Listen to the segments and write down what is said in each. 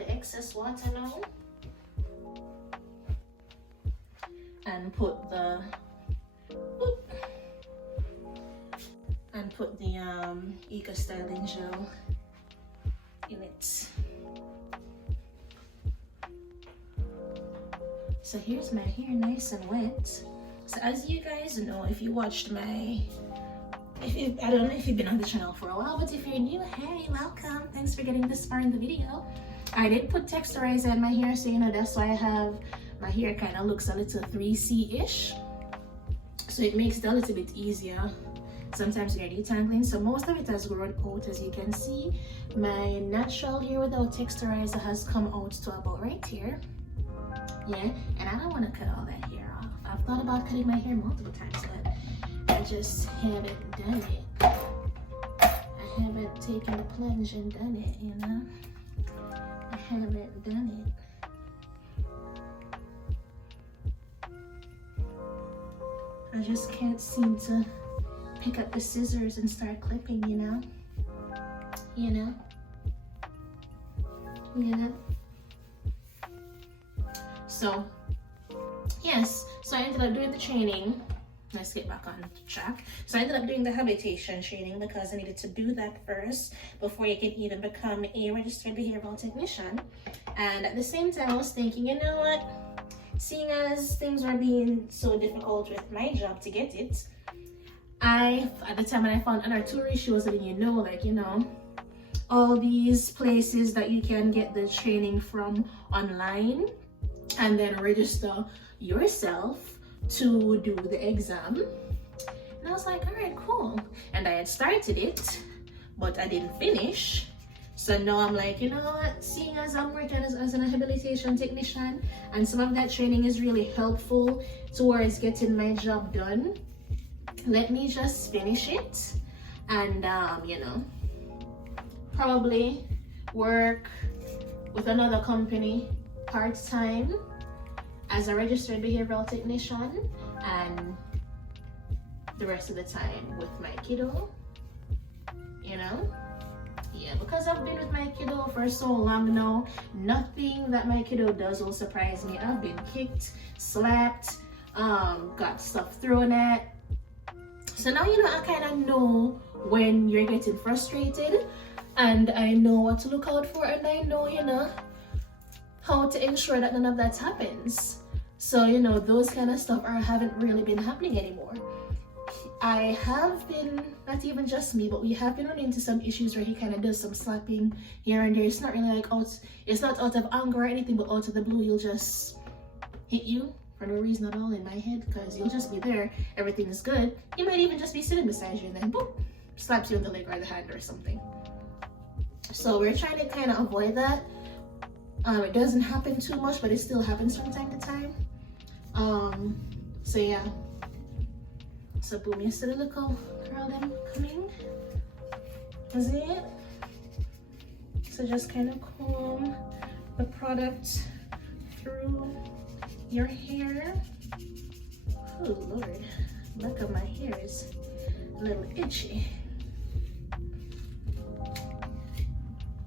the excess water now and put the Eco Styling Gel in it. So here's my hair nice and wet. So as you guys know, if you watched my, I don't know if you've been on the channel for a while, but if you're new, hey, welcome. Thanks for getting this far in the video. I did put texturizer in my hair, so you know that's why I have my hair kind of looks a little 3C-ish. So it makes it a little bit easier sometimes when you're detangling. So most of it has grown out, as you can see. My natural hair without texturizer has come out to about right here. Yeah, and I don't want to cut all that hair off. I've thought about cutting my hair multiple times, but I just haven't done it. I haven't taken the plunge and done it, you know? I haven't done it. I just can't seem to pick up the scissors and start clipping, you know? You know? You know? So, yes, so I ended up doing the training. Let's get back on track. So I ended up doing the Habilitation training because I needed to do that first before you can even become a registered behavioral technician. And at the same time, I was thinking, you know what? Seeing as things were being so difficult with my job to get it, at the time when I found Anna Turi, she was letting you know, like, you know, all these places that you can get the training from online and then register yourself to do the exam. And I was like, all right, cool. And I had started it, but I didn't finish. So now I'm like, you know what, seeing as I'm working as an rehabilitation technician and some of that training is really helpful towards getting my job done, let me just finish it and you know, probably work with another company part-time as a registered behavioral technician and the rest of the time with my kiddo, you know? Yeah, because I've been with my kiddo for so long now, nothing that my kiddo does will surprise me. I've been kicked, slapped, got stuff thrown at. So now, you know, I kind of know when you're getting frustrated and I know what to look out for and I know, you know, how to ensure that none of that happens. So, you know, those kind of stuff haven't really been happening anymore. I have been, not even just me, but we have been running into some issues where he kind of does some slapping here and there. It's not really like it's not out of anger or anything, but out of the blue, he'll just hit you for no reason at all in my head, because you'll just be there, everything is good. He might even just be sitting beside you and then boop, slaps you on the leg or the hand or something. So we're trying to kind of avoid that. It doesn't happen too much, but it still happens from time to time. So yeah. So boom, you see the little curl them coming? Is it? So just kind of comb the product through your hair. Oh Lord, look at my hair is a little itchy.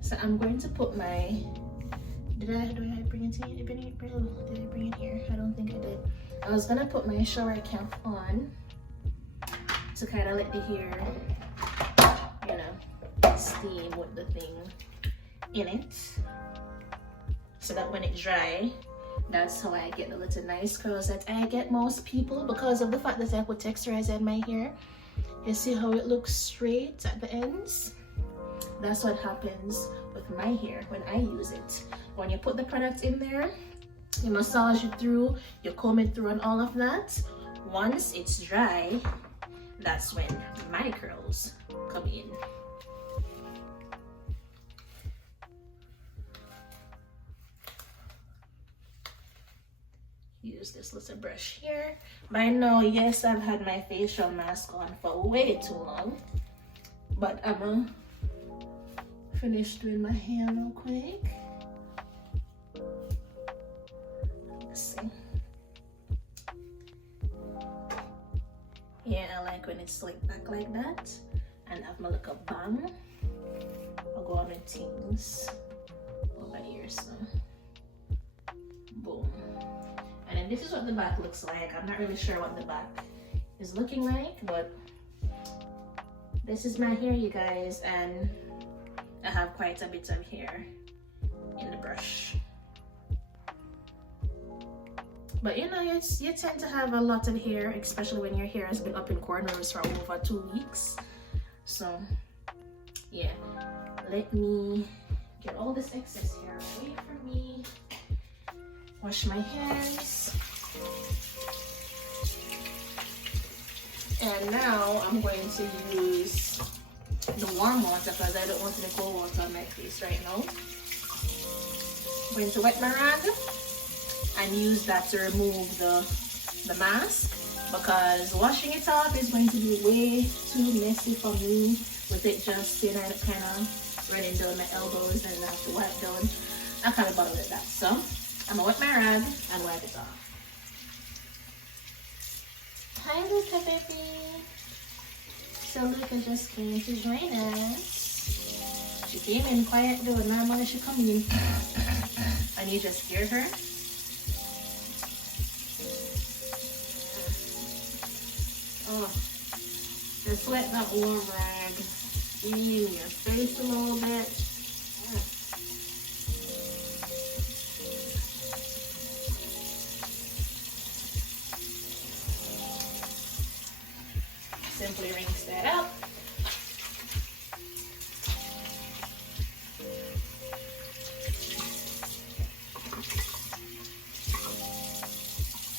So I'm going to put my, did I bring it to you? Did I bring it here? I don't think I did. I was gonna put my shower cap on to kind of let the hair, you know, steam with the thing in it, so that when it dry, that's how I get the little nice curls that I get most people, because of the fact that I put texturizer in my hair. You see how it looks straight at the ends? That's what happens with my hair when I use it. When you put the product in there, you massage it through, you comb it through and all of that. Once it's dry, that's when my curls come in. Use this little brush here. By now, yes, I've had my facial mask on for way too long, but I'm gonna finish doing my hair real quick. Let's see. Yeah, I like when it's slicked back like that, and have my little bang. I'll go on with things over here. So And this is what the back looks like. I'm not really sure what the back is looking like, but this is my hair, you guys, and I have quite a bit of hair in the brush. But you know, you tend to have a lot of hair, especially when your hair has been up in corners for over 2 weeks. So yeah, let me get all this excess hair away from me. Wash my hands. And now I'm going to use the warm water because I don't want any cold water on my face right now. I'm going to wet my rag and use that to remove the mask, because washing it off is going to be way too messy for me with it just, you know, kind of running down my elbows and I have to wipe down. I can't bother with that. So I'm gonna wet my rag and wipe it off. Hi Luca baby. So Luca just came to join us. She came in quiet though. Normally she come in and you just hear her. Oh, just let that warm rag in your face a little bit. Simply rinse that out.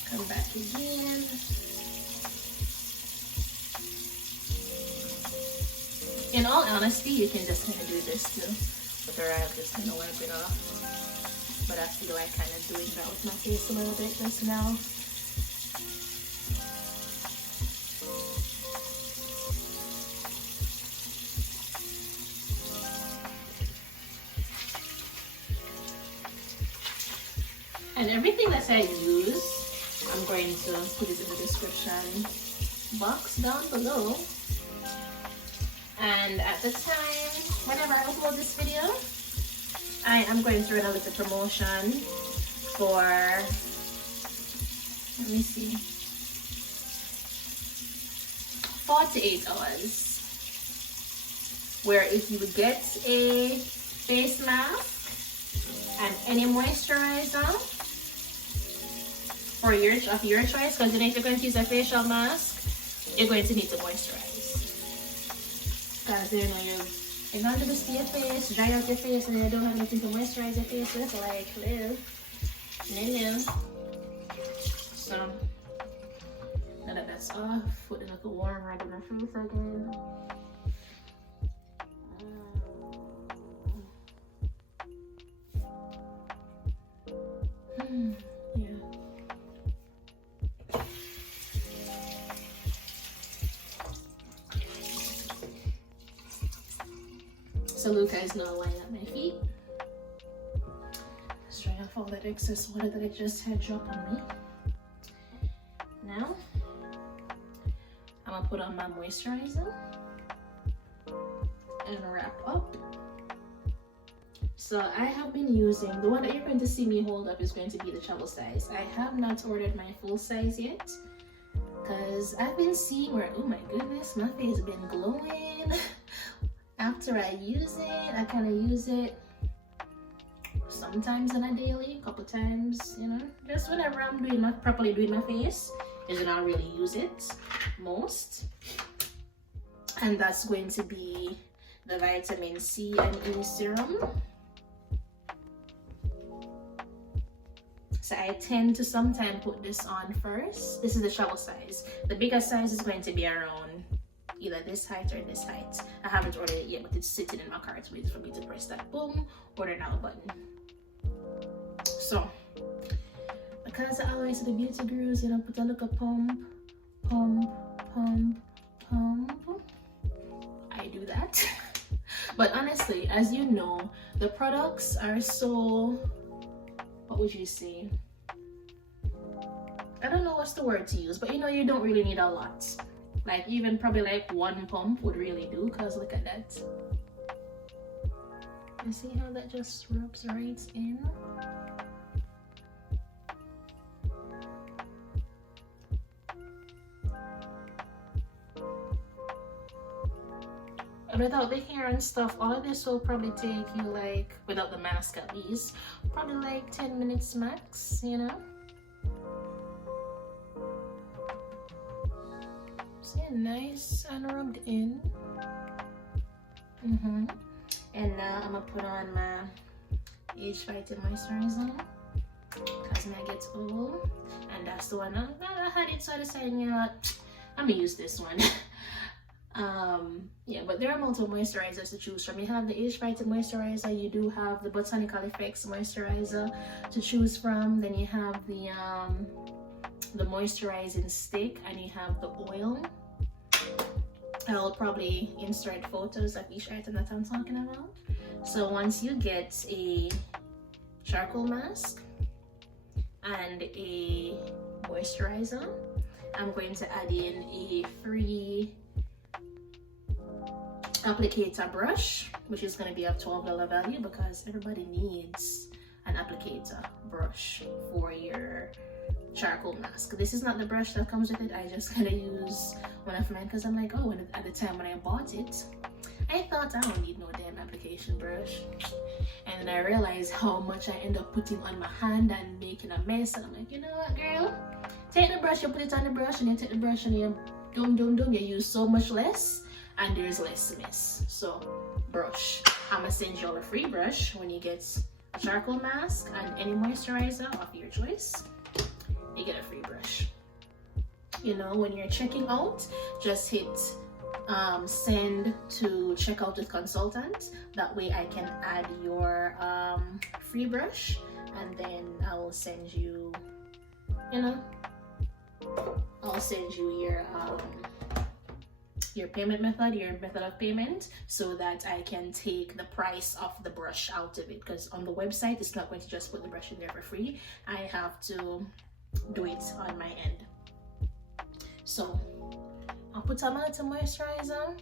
Come back again. In all honesty, you can just kind of do this too. With the rag, just kind of wipe it off. But I feel like kind of doing that with my face a little bit just now. And everything that I use, I'm going to put it in the description box down below. And at the time, whenever I upload this video, I am going to run a little promotion for, let me see, 48 hours. Where if you get a face mask and any moisturizer for your choice, because if you're going to use a facial mask, you're going to need to moisturize. Because you know you're going to just see your face, dry out your face, and you don't have anything to moisturize your face with, like live. So now that that's off, put it like a warm rag on my face again. Yeah. So Luca is now lying at my feet. Just drying off all that excess water that I just had drop on me. Now, I'm gonna put on my moisturizer and wrap up. So I have been using, the one that you're going to see me hold up is going to be the travel size. I have not ordered my full size yet because I've been seeing where, oh my goodness, my face has been glowing. After I use it, I kind of use it sometimes on a daily, a couple times, you know, just whenever I'm doing properly doing my face is when I really use it most. And that's going to be the vitamin C and E serum. So I tend to sometimes put this on first. This is the travel size. The biggest size is going to be around either this height or this height. I haven't ordered it yet, but it's sitting in my cart waiting for me to press that boom, order now button. So, because I always do the beauty gurus, you know, put a little pump, pump, pump, pump. I do that. But honestly, as you know, the products are so, what would you say? I don't know what's the word to use, but you know, you don't really need a lot. Like even probably like one pump would really do, because look at that. You see how that just rubs right in? without the hair and stuff, all of this will probably take you like, without the mask at least, probably like 10 minutes max, you know. See, nice and rubbed in. And now I'm gonna put on my age fighting moisturizer because I get old, and that's the one I had it, so I decided, you know what, I'm gonna use this one. Yeah, but there are multiple moisturizers to choose from. You have the age fighting moisturizer, you do have the botanical effects moisturizer to choose from, then you have the moisturizing stick, and you have the oil. I'll probably insert photos of each item that I'm talking about. So once you get a charcoal mask and a moisturizer, I'm going to add in a free applicator brush, which is going to be of $12 value because everybody needs an applicator brush for your charcoal mask. This is not the brush that comes with it. I just kind of use one of mine because I'm like, oh, at the time when I bought it, I thought I don't need no damn application brush, and then I realized how much I end up putting on my hand and making a mess, and I'm like, you know what, girl, take the brush, you put it on the brush, and you take the brush and you you use so much less and there's less mess. So brush, I'm gonna send you all a free brush when you get a charcoal mask and any moisturizer of your choice. You get a free brush. You know, when you're checking out, just hit send to check out with consultant. That way I can add your free brush, and then I will send you, you know, I'll send you your payment method, your method of payment, so that I can take the price of the brush out of it, because on the website it's not going to just put the brush in there for free. I have to do it on my end. So I'll put on my little moisturizer,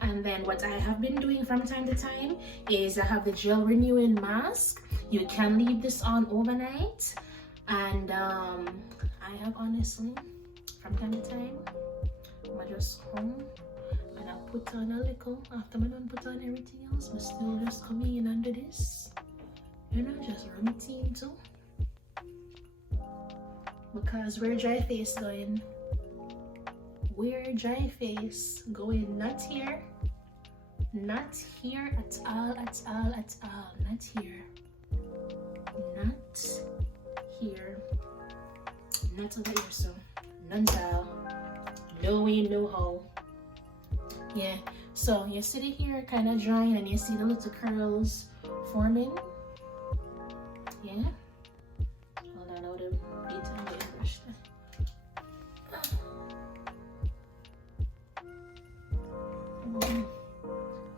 and then what I have been doing from time to time is I have the gel renewing mask. You can leave this on overnight, and I have honestly from time to time I just come and I put on a little, after I done put on everything else, but still just come in under this, you know, just rub it in too. Because we're dry face going. We're dry face going, not here. Not here at all, at all, at all. Not here. Not here. Not over here, so. None at all. No way, no how. Yeah, so you see it here kind of drying, and you see the little curls forming. Yeah. Hold on, I would have beaten the brush.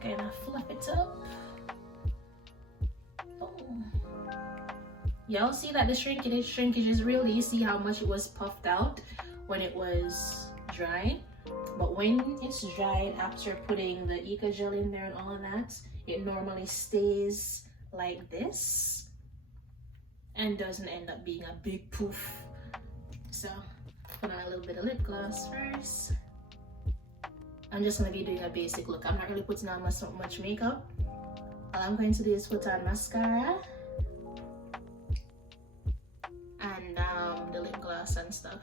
Kind of fluff it up. Oh. Y'all see that the shrinkage is real. You see how much it was puffed out when it was dry, but when it's dried after putting the Eco Gel in there and all of that, it normally stays like this and doesn't end up being a big poof. So put on a little bit of lip gloss first. I'm just going to be doing a basic look. I'm not really putting on much makeup. All I'm going to do is put on mascara and the lip gloss and stuff.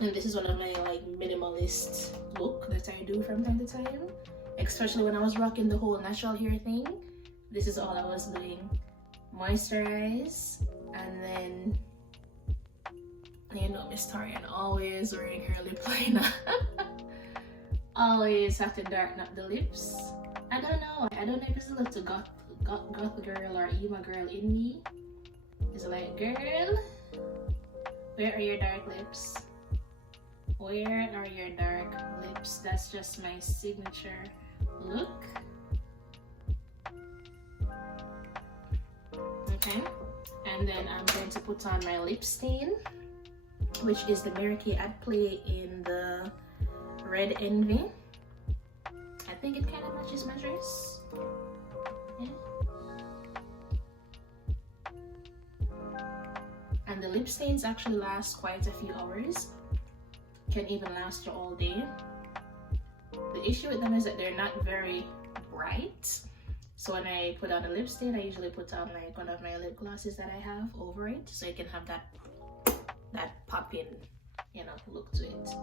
And this is one of my like minimalist look that I do from time to time, especially when I was rocking the whole natural hair thing. This is all I was doing. Moisturize, and then, you know, Miss Taurean always wearing her lip liner. Always have to darken up the lips. I don't know if it's a little goth girl or emo girl in me. It's like, girl, where are your dark lips? Where are your dark lips? That's just my signature look. Okay, and then I'm going to put on my lip stain, which is the Marykay at Play in the Red Envy. I think it kind of matches my dress. Yeah. And the lip stains actually last quite a few hours. Can even last you all day. The issue with them is that they're not very bright. So when I put on a lipstick, I usually put on like one of my lip glosses that I have over it, so you can have that popping, you know, look to it. So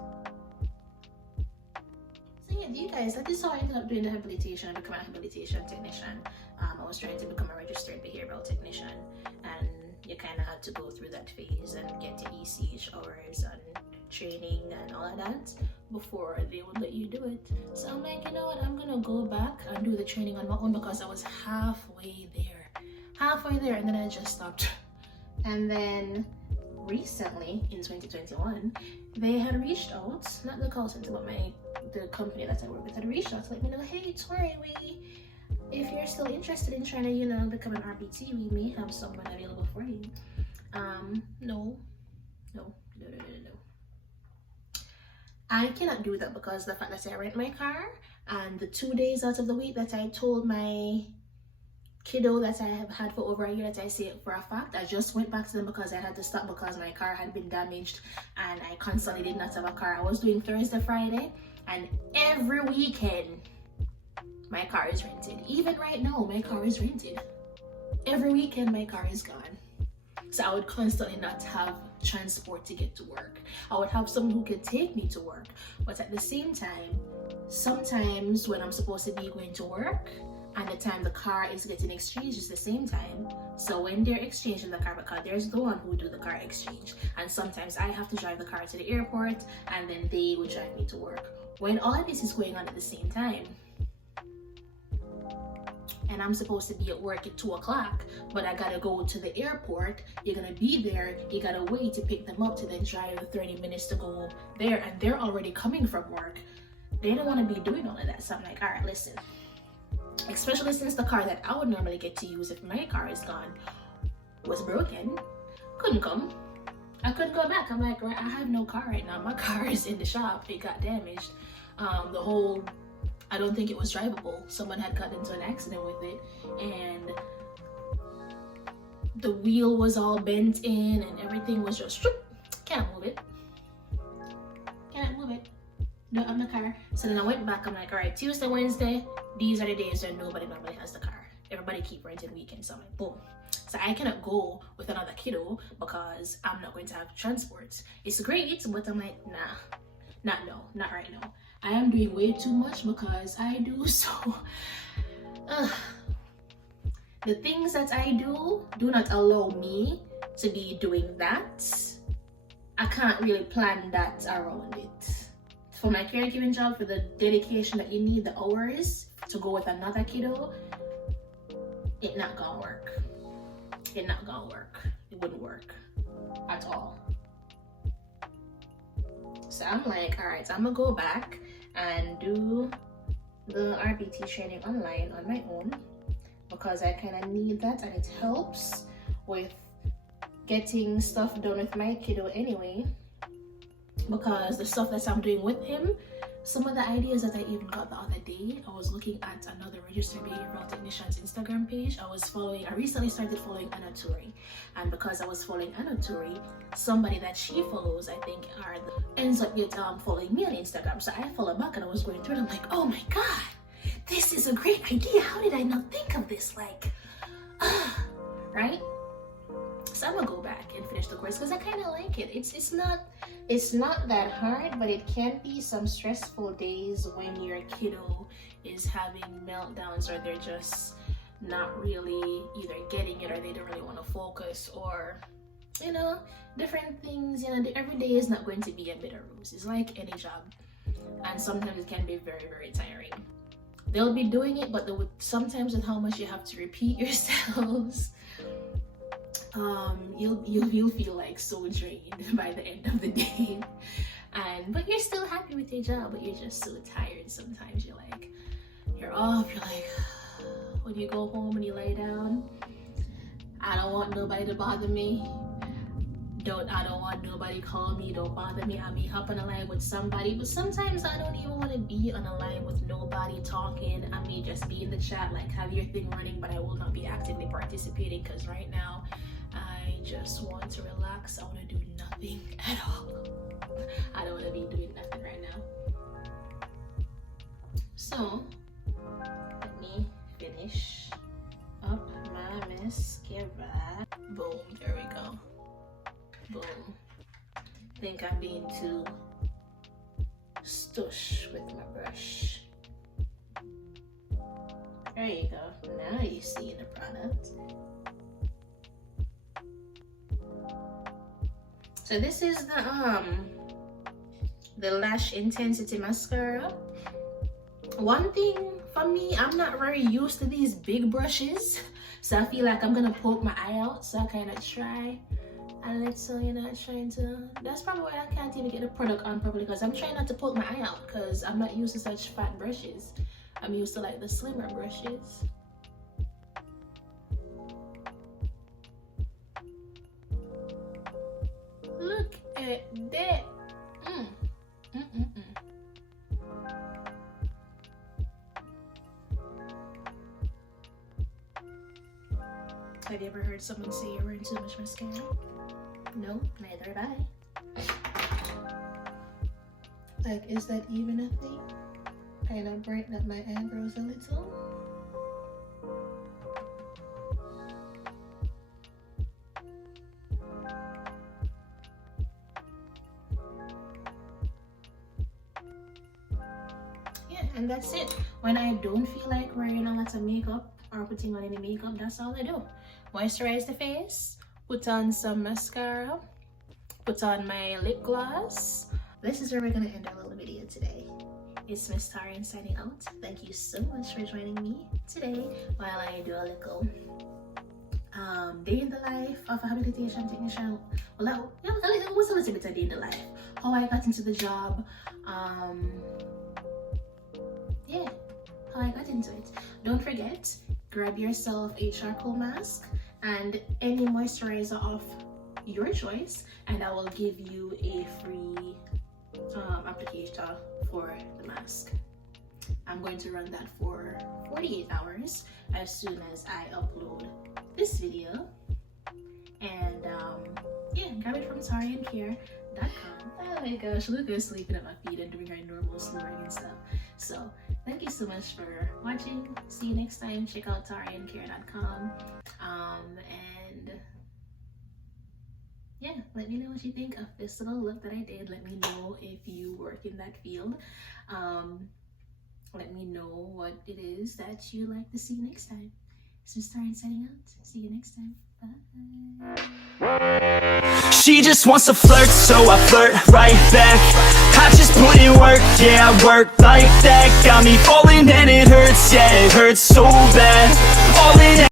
yeah, you guys, that is how I ended up doing the habilitation and becoming a habilitation technician. I was trying to become a registered behavioral technician, and you kind of had to go through that phase and get to ECH hours and training and all of that before they would let you do it. So I'm like, you know what, I'm gonna go back and do the training on my own, because I was halfway there, and then I just stopped. And then recently in 2021, they had reached out, not the call center, but the company that I work with had reached out to let me know, hey Tori, if you're still interested in trying to, you know, become an RPT, we may have someone available for you. No. I cannot do that, because the fact that I rent my car, and the 2 days out of the week that I told my kiddo that I have had for over a year, that I say it for a fact, I just went back to them because I had to stop because my car had been damaged and I constantly did not have a car. I was doing Thursday, Friday, and every weekend my car is rented. Even right now, my car is rented. Every weekend my car is gone. So I would constantly not have transport to get to work. I would have someone who could take me to work, but at the same time, sometimes when I'm supposed to be going to work and the time the car is getting exchanged is the same time. So when they're exchanging the car, because there's the one who do the car exchange, and sometimes I have to drive the car to the airport and then they would drive me to work. When all of this is going on at the same time, and I'm supposed to be at work at 2 o'clock, but I gotta go to the airport, you're gonna be there, you gotta wait to pick them up to then drive 30 minutes to go there, and they're already coming from work. They don't wanna be doing all of that. So I'm like, all right, listen, especially since the car that I would normally get to use if my car is gone was broken, couldn't come. I couldn't go back. I'm like, right, I have no car right now. My car is in the shop, it got damaged. I don't think it was drivable. Someone had gotten into an accident with it, and the wheel was all bent in and everything was just, can't move it. Don't have the car. So then I went back. I'm like, all right, Tuesday, Wednesday, these are the days when nobody normally has the car. Everybody keep renting weekends. So I'm like, boom. So I cannot go with another kiddo because I'm not going to have transport. It's great, but I'm like, nah, not right now. I am doing way too much because I do so. The things that I do not allow me to be doing that. I can't really plan that around it. For my caregiving job, for the dedication that you need, the hours to go with another kiddo, it not gonna work. It not gonna work. It wouldn't work at all. So I'm like, all right, so I'm gonna go back and do the RPT training online on my own, because I kind of need that, and it helps with getting stuff done with my kiddo anyway, because the stuff that I'm doing with him, some of the ideas that I even got the other day, I was looking at another registered behavioral technician's Instagram page. I recently started following Anna Tori, and because I was following Anna Tori, somebody that she follows, I think, ends up following me on Instagram. So I follow back, and I was going through it. I'm like, oh my god, this is a great idea. How did I not think of this? Like, right? So I'm gonna go back and finish the course because I kind of like it. It's not that hard, but it can be some stressful days when your kiddo is having meltdowns, or they're just not really either getting it, or they don't really want to focus, or different things. Every day is not going to be a bed of roses. It's like any job, and sometimes it can be very, very tiring. They'll be doing it, but sometimes with how much you have to repeat yourselves, you'll feel like so drained by the end of the day, but you're still happy with your job, but you're just so tired. Sometimes you're off, you're like, when you go home and you lay down, I don't want nobody to bother me. I don't want nobody call me, don't bother me. I may hop on a line with somebody, but sometimes I don't even want to be on a line with nobody talking. I may just be in the chat, like, have your thing running, but I will not be actively participating, because right now I just want to relax. I want to do nothing at all. I don't want to be doing nothing right now. So let me finish up my mascara. Boom, there we go. Boom. I think I'm being too stush with my brush. There you go. Now you see the product. So this is the Lash Intensity Mascara. One thing for me, I'm not very used to these big brushes, so I feel like I'm gonna poke my eye out. So I kind of try a little, you know, trying to. That's probably why I can't even get the product on properly, because I'm trying not to poke my eye out because I'm not used to such fat brushes. I'm used to like the slimmer brushes. Look at that. Have you ever heard someone say you're wearing too much mascara? No, neither have I. Like, is that even a thing? Kind of brighten up my eyebrows a little. Yeah, and that's it. When I don't feel like wearing a lot of makeup or putting on any makeup, that's all I do. Moisturize the face, put on some mascara, put on my lip gloss. This is where we're gonna end our little video today. It's Miss Taurean signing out. Thank you so much for joining me today while I do a little day in the life of a habilitation technician. Well, it was a little bit of day in the life. How I got into the job. Yeah, how I got into it. Don't forget, grab yourself a charcoal mask and any moisturizer of your choice, and I will give you a free applicator for the mask. I'm going to run that for 48 hours as soon as I upload this video. And yeah, grab it from TaureanCare.com. Oh my gosh, Luca's sleeping at my feet and doing her normal snoring and stuff. So thank you so much for watching. See you next time. Check out TaureanCare.com. And yeah, let me know what you think of this little look that I did. Let me know if you work in that field. Let me know what it is that you like to see next time. It's Miss Taurean signing out. See you next time. Bye. She just wants to flirt, so I flirt right back. I just put in work, yeah, I work like that. Got me falling and it hurts, yeah, it hurts so bad. All in